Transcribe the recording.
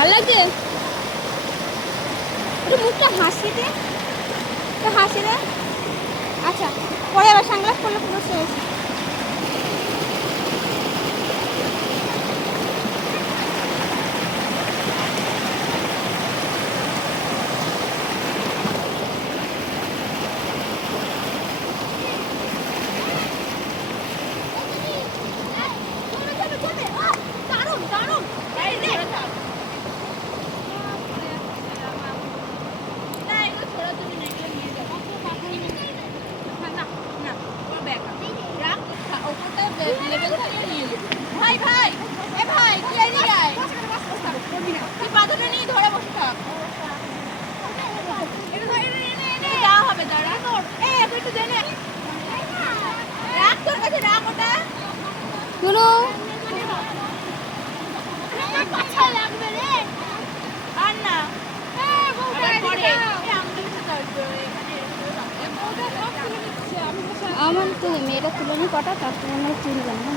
ভালো লাগছে? একটু মুখটা হাসি দে, একটু হাসি দে। আচ্ছা, পরে আবার সানগ্লাস করলে পুরো শেষ। ভাই ভাই এ ভাই তুই এদিকে আয়, তুই পাথরটা নিয়ে ধরে বসে থাক। দেওয়া হবে, দাঁড়া। এই একটু দে নে, রাখ তোর কাছে, রাখ ওটা। শুনো লাগবে রে, আর না আমার তো মেয়েটা তুলে নি কটা, তার তুলনায় তুলবে না।